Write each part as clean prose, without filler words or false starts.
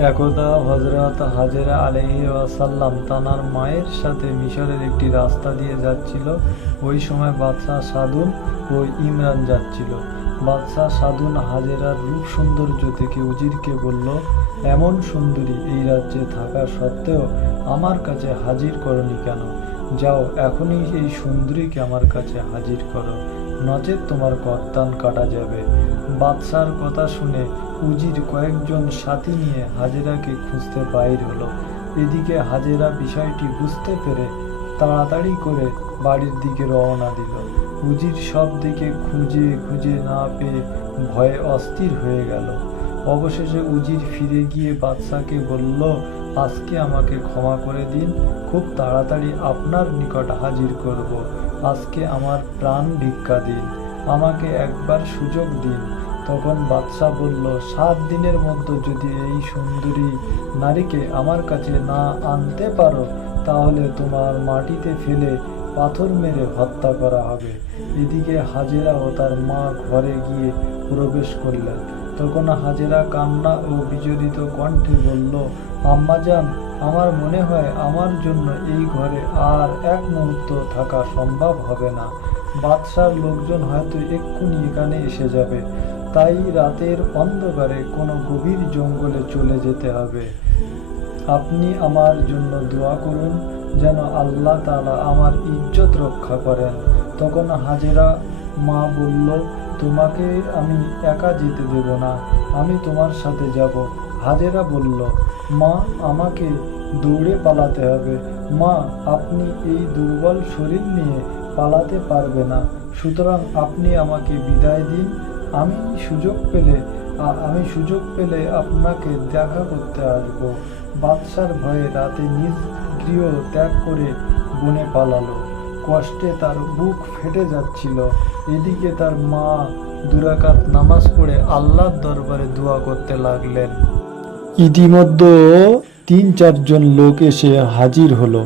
একদা হযরত হাজেরা আলাইহি ওয়াসাল্লাম তানার মায়ের সাথে মিশরের একটি রাস্তা দিয়ে যাচ্ছিল। ওই সময় বাদশাহ সাদুন ও ইমরান যাচ্ছিল। বাদশাহ সাদুন হাজেরার রূপ সৌন্দর্য দেখে উজিরকে বলল, এমন সুন্দরী এই রাজ্যে থাকা সত্ত্বেও আমার কাছে হাজির করনি কেন? যাও, এখনই এই সুন্দরীকে আমার কাছে হাজির করো, নচেৎ তোমার গর্দান কাটা যাবে। বাদশার কথা শুনে উজির কয়েকজন সাথী নিয়ে হাজেরাকে খুঁজতে বাইর হলো। এদিকে হাজেরা বিষয়টি বুঝতে পেরে তাড়াতাড়ি করে বাড়ির দিকে রওনা দিল। উজির সব দিকে খুঁজে খুঁজে না পেয়ে ভয়ে অস্থির হয়ে গেল। অবশেষে উজির ফিরে গিয়ে বাদশাকে বলল, আজকে আমাকে ক্ষমা করে দিন, খুব তাড়াতাড়ি আপনার নিকট হাজির করব। আজকে আমার প্রাণ ভিক্ষা দিন, আমাকে একবার সুযোগ দিন। তখন বাদশাহ বলল, 7 দিনের মধ্যে যদি এই সুন্দরী নারীকে আমার কাছে না আনতে পারো, তাহলে তোমার মাটিতে ফেলে পাথর মেরে হত্যা করা হবে। এদিকে হাজেরা ও তার মা ঘরে গিয়ে প্রবেশ করলেন। তখন হাজেরা কান্না ও বিজড়িত কণ্ঠে বলল, আম্মাজান, আমার মনে হয় আমার জন্য এই ঘরে আর এক মুহূর্ত থাকা সম্ভব হবে না। বাদশার লোকজন হয়তো এক্ষুনি এখানে এসে যাবে, তাই রাতের অন্ধকারে কোনো গভীর জঙ্গলে চলে যেতে হবে। আপনি আমার জন্য দোয়া করুন যেন আল্লাহ তাআলা আমার ইজ্জত রক্ষা করেন। তখন হাজেরা মা বলল, তোমাকে আমি একা যেতে দেব না, আমি তোমার সাথে যাব। হাজেরা বলল, মা, আমাকে দৌড়ে পালাতে হবে। মা, আপনি এই দুর্বল শরীর নিয়ে পালাতে পারবে না, সুতরাং আপনি আমাকে বিদায় দিন। আমি সুযোগ পেলে আপনাকে দেখা করতে আসব। বাদশার ভয়ে রাতে নিজ গৃহ ত্যাগ করে বনে পালালো। কষ্টে তার বুক ফেটে যাচ্ছিল। এদিকে তার মা 2 রাকাত নামাজ পড়ে আল্লাহর দরবারে দোয়া করতে লাগলেন। ইতিমধ্যে 3-4 জন লোক এসে হাজির হলো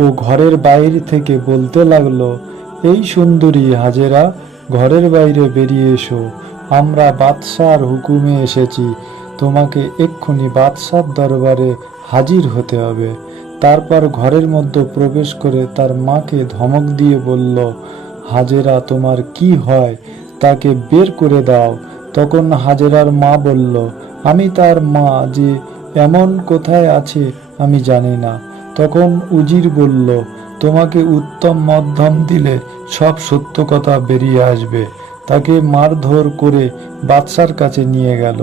ও ঘরের বাইরে থেকে বলতে লাগলো, এই সুন্দরী হাজেরা, ঘরের বাইরে বেরিয়ে এসো, আমরা বাদশার হুকুমে এসেছি, তোমাকে এক্ষুনি বাদশার দরবারে হাজির হতে হবে। তারপর ঘরের মধ্যে প্রবেশ করে তার মাকে ধমক দিয়ে বলল, হাজেরা, তোমার কি হয়, তাকে বের করে দাও। তখন হাজেরার মা বলল, আমি তার মা, যে এমন কোথায় আছে আমি জানি না। তখন উজির বলল, তোমাকে উত্তম মধ্যম দিলে সব সত্য কথা বেরিয়ে আসবে। তাকে মারধর করে বাদশার কাছে নিয়ে গেল।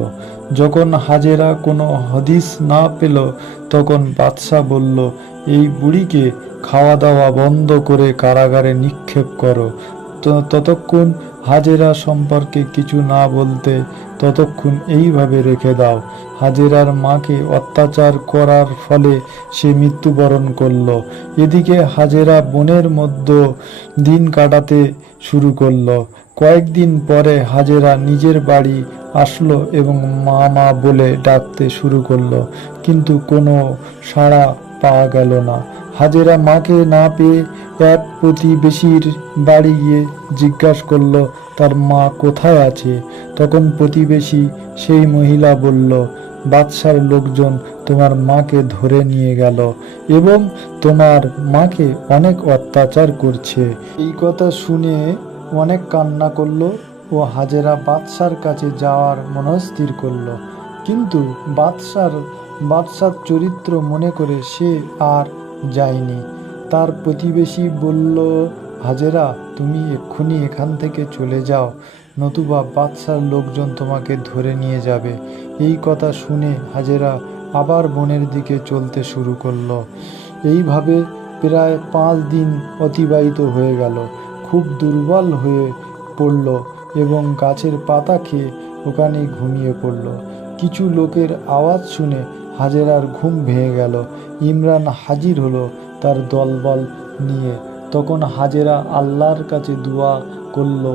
যখন হাজেরা কোনো হদিস না পেল, তখন বাদশাহ বলল, এই বুড়িকে খাওয়া দাওয়া বন্ধ করে কারাগারে নিক্ষেপ করো। ততক্ষণ হাজেরা সম্পর্কে কিছু না বলতে ততক্ষণ এইভাবে রেখে দাও। হাজেরার মাকে অত্যাচার করার ফলে সে মৃত্যুবরণ করল। এদিকে হাজেরা বনের মধ্যে দিন কাটাতে শুরু করলো। কয়েকদিন পরে হাজেরা নিজের বাড়ি আসলো এবং মা মা বলে ডাকতে শুরু করলো, কিন্তু কোনো সাড়া পাওয়া গেল না। হাজেরা মাকে না পেয়ে এক প্রতিবেশীর বাড়ি গিয়ে জিজ্ঞাসা করলো তার মা কোথায় আছে। তখন প্রতিবেশী সেই মহিলা বলল, বাদশার লোকজন তোমার মাকে ধরে নিয়ে গেল এবং তোমার মাকে অনেক অত্যাচার করছে। এই কথা শুনে অনেক কান্না করলো ও হাজেরা বাদশার কাছে যাওয়ার মনস্থির করলো, কিন্তু বাদশার চরিত্র মনে করে সে আর যায়নি। তার প্রতিবেশী বলল, হাজেরা, তুমি এক্ষুনি এখান থেকে চলে যাও, নতুবা বাদশার লোকজন তোমাকে ধরে নিয়ে যাবে। এই কথা শুনে হাজেরা আবার বনের দিকে চলতে শুরু করলো। এইভাবে প্রায় 5 দিন অতিবাহিত হয়ে গেল। খুব দুর্বল হয়ে পড়ল এবং গাছের পাতা খেয়ে ওখানেই ঘুমিয়ে পড়ল। কিছু লোকের আওয়াজ শুনে হাজেরার ঘুম ভেঙে গেল। ইমরান হাজির হলো তার দলবল নিয়ে। তখন হাজেরা আল্লাহর কাছে দোয়া করল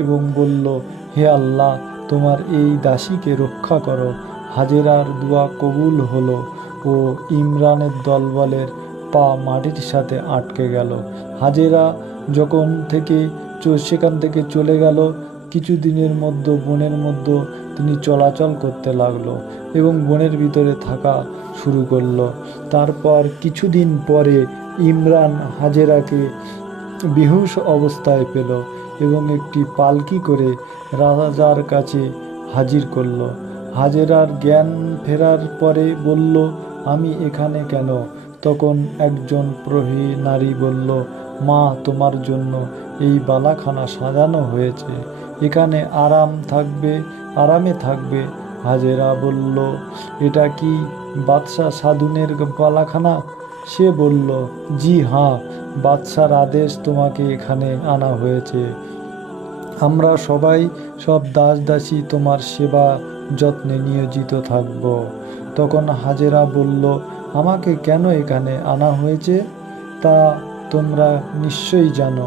এবং বলল, হে আল্লাহ, তোমার এই দাসীকে রক্ষা করো। হাজেরার দোয়া কবুল হলো ও ইমরানের দলবলের পা মাটির সাথে আটকে গেল। হাজেরা সেখান থেকে চলে গেল। কিছুদিনের মধ্যে বনের মধ্যে তিনি চলাচল করতে লাগলো এবং বনের ভিতরে থাকা শুরু করলো। তারপর কিছুদিন পরে ইমরান হাজেরাকে বেহুশ অবস্থায় পেল এবং একটি পালকি করে রাজার কাছে হাজির করল। হাজেরার জ্ঞান ফেরার পরে বলল, আমি এখানে কেন? তখন একজন প্রহরী নারী বলল, মা, তোমার জন্য এই বালাখানা সাজানো হয়েছে, এখানে আরামে থাকবে। হাজেরা বলল, এটা কি বাদশাহ সাদুনের বালাখানা? সে বলল, জি হ্যাঁ, বাদশার আদেশ তোমাকে এখানে আনা হয়েছে। আমরা সবাই, সব দাস দাসী তোমার সেবা যত্নে নিয়োজিত থাকব। তখন হাজেরা বলল, আমাকে কেন এখানে আনা হয়েছে তা তোমরা নিশ্চয়ই জানো।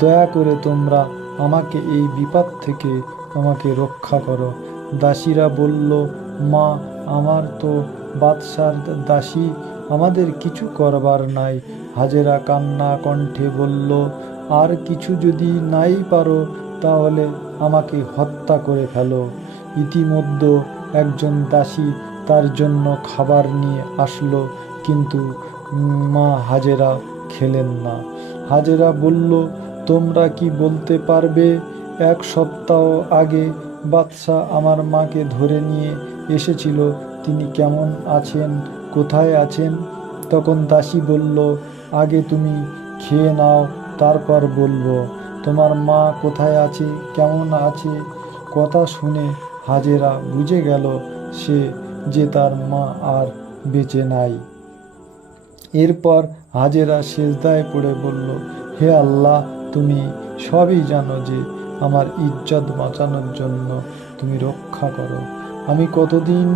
দয়া করে তোমরা আমাকে এই বিপদ থেকে আমাকে রক্ষা করো। দাসীরা বলল, মা, আমার তো বাদশার দাসী, আমাদের কিছু করবার নাই। হাজেরা কান্না কণ্ঠে বলল, আর কিছু যদি নাই পারো তাহলে আমাকে হত্যা করে ফেলো। ইতিমধ্যে একজন দাসী তার জন্য খাবার নিয়ে আসলো, কিন্তু মা হাজেরা খেলেন না। হাজেরা বলল, তোমরা কি বলতে পারবে 1 সপ্তাহ আগে বাদশাহ আমার মাকে ধরে নিয়ে এসেছিল, তিনি কেমন আছেন, কোথায় আছেন? তখন দাসী বলল, আগে তুমি খেয়ে নাও, তারপর বলবো। তোমার মা কোথায় আছে, কেমন আছে? কথা শুনে হাজেরা বুঝে গেল যে তার মা আর বেঁচে নাই। এরপর হাজেরা সেজদায় পড়ে বলল, হে আল্লাহ, তুমি সবই জানো যে আমার ইজ্জত বাঁচানোর জন্য তুমি রক্ষা করো। আমি কতদিন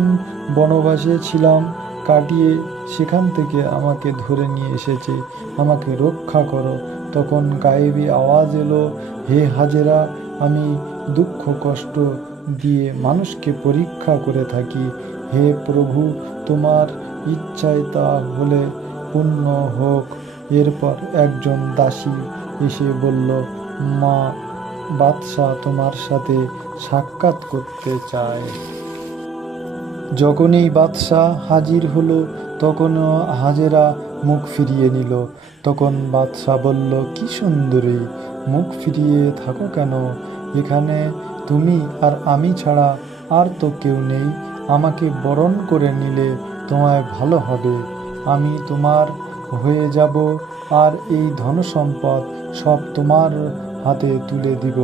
বনবাসে ছিলাম কাটিয়ে সেখান থেকে আমাকে ধরে নিয়ে এসেছে, আমাকে রক্ষা করো। তখন গায়েবী আওয়াজ এলো, হে হাজেরা, আমি দুঃখ কষ্ট দিয়ে মানুষকে পরীক্ষা করে থাকি। হে প্রভু, তোমার ইচ্ছায় তা হলে পূর্ণ হোক। এরপর একজন দাসী এসে বলল, মা, বাদশাহ তোমার সাথে সাক্ষাৎ করতে চায়। যখনই বাদশাহ হাজির হলো তখনও হাজেরা মুখ ফিরিয়ে নিল। তখন বাদশাহ বলল, কি সুন্দরী, মুখ ফিরিয়ে থাকো কেন? এখানে তুমি আর আমি ছাড়া আর তো কেউ নেই। আমাকে বরণ করে নিলে তোমায় ভালো হবে। আমি তোমার হয়ে যাব আর এই ধনসম্পদ সব তোমার হাতে তুলে দিব।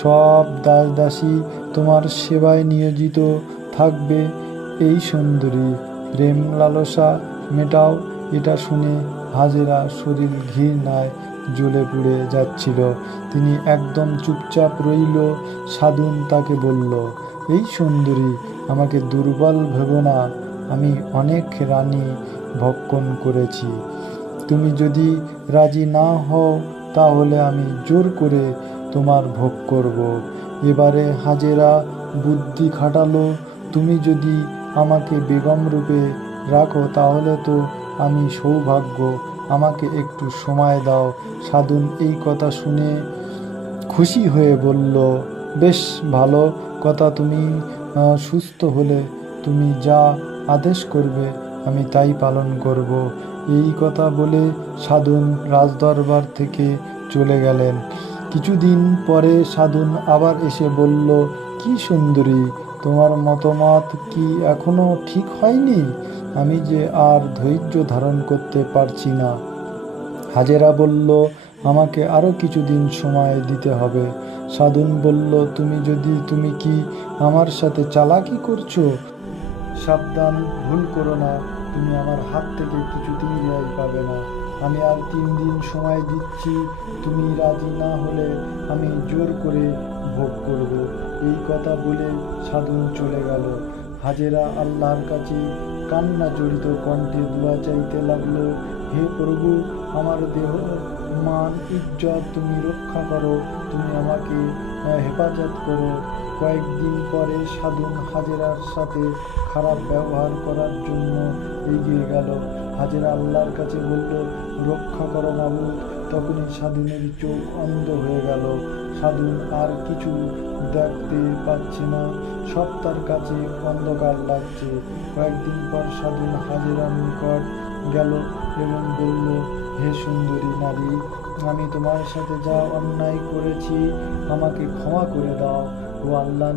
সব দাস দাসী তোমার সেবায় নিয়োজিত থাকবে। এই সুন্দরী, প্রেম লালসা মেটাও। এটা শুনে হাজেরা শরীর ঘৃণায় জ্বলে পুড়ে যাচ্ছিল। তিনি একদম চুপচাপ রইল। সাধুন তাকে বলল, এই সুন্দরী, আমাকে দুর্বল ভেবো না। আমি অনেক রানী ভক্ষণ করেছি। তুমি যদি রাজি না হও তাহলে আমি জোর করে তোমার ভোগ করব। এবারে হাজেরা বুদ্ধি খাটালো, তুমি যদি আমাকে বেগম রূপে রাখো তাহলে তো আমি সৌভাগ্য, আমাকে একটু সময় দাও। সাধুন এই কথা শুনে খুশি হয়ে বলল, বেশ ভালো কথা, তুমি সুস্থ হলে তুমি যা আদেশ করবে আমি তাই পালন করব। এই কথা বলে সাধুন রাজদরবার থেকে চলে গেলেন। কিছুদিন পরে সাধুন আবার এসে বলল, কি সুন্দরী, তোমার মতামত কি এখনো ঠিক হয়নি? আমি যে আর ধৈর্য ধারণ করতে পারছি না। হাজেরা বলল, আমাকে আরও কিছুদিন সময় দিতে হবে। সাধুন বলল, তুমি কি আমার সাথে চালাকি করছো? সাবধান, ভুল করো না, তুমি আমার হাত থেকে কিছুতেই রেহাই পাবে না। আমি আর 3 দিন সময় দিচ্ছি, তুমি রাজি না হলে আমি জোর করে ভোগ করব। এই কথা বলে সাধুন চলে গেল। হাজেরা আল্লাহর কাছে কান্না জড়িত কণ্ঠে দোয়া চাইতে লাগলো, হে প্রভু, আমার দেহ মান ইজ্জত তুমি রক্ষা করো, তুমি আমাকে হেফাজত করো। কয়েকদিন পরে সাধুন হাজেরার সাথে খারাপ ব্যবহার করার জন্য এগিয়ে গেল। হাজেরা আল্লাহর কাছে বলল, রক্ষা করো মাবুদ, তখনই সাধুনের চোখ অন্ধ হয়ে গেল। সাধুন আর কিছু দেখতে পাচ্ছে না, সব তার কাছে অন্ধকার লাগছে। কয়েকদিন পর সাধুন হাজেরার নিকট গেল এবং বলল, হে সুন্দরী নারী, আমি তোমার সাথে যা অন্যায় করেছি আমাকে ক্ষমা করে দাও। ও আল্লাহ